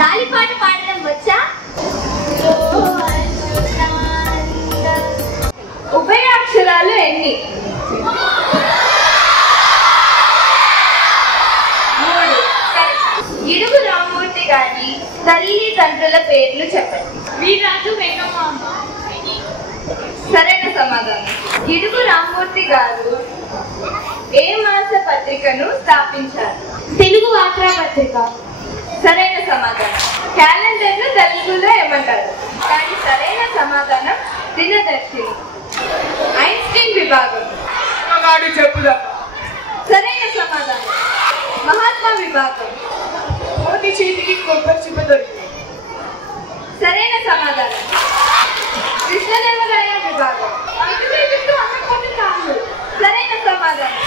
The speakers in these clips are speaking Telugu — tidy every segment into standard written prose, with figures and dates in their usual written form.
లాలిపాట పాడడం వచ్చా? ఉభయాక్షరాలు ఎన్ని? 3. గిడుగు రామ్మూర్తి గారి తల్లిదండ్రుల పేర్లు చెప్పండి. వీరాజు వెంగమ్మ. సరైన సమాధానం. గిడుగు రామ్మూర్తి గారు ఏ మాస పత్రికను స్థాపించారు? తెలుగు వార్తాపత్రిక. సరైన సమాధానం. క్యాలెండర్ ను తెలుగులో ఏమంటారు? కానీ సరైన సమాధానం దినదర్శిని. ఐన్స్టీన్ విభాగం. సరైన సమాధానం మహాత్మా విభాగం. సరైన సమాధానం కృష్ణదేవరాయ విభాగం. సరైన సమాధానం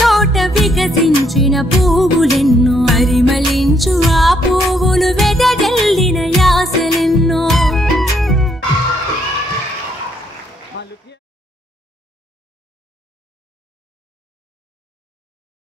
తోట వికసించిన పువ్వులెన్నో పరిమళించు ఆ పువ్వులు వెదజల్లిన యాసలెన్నో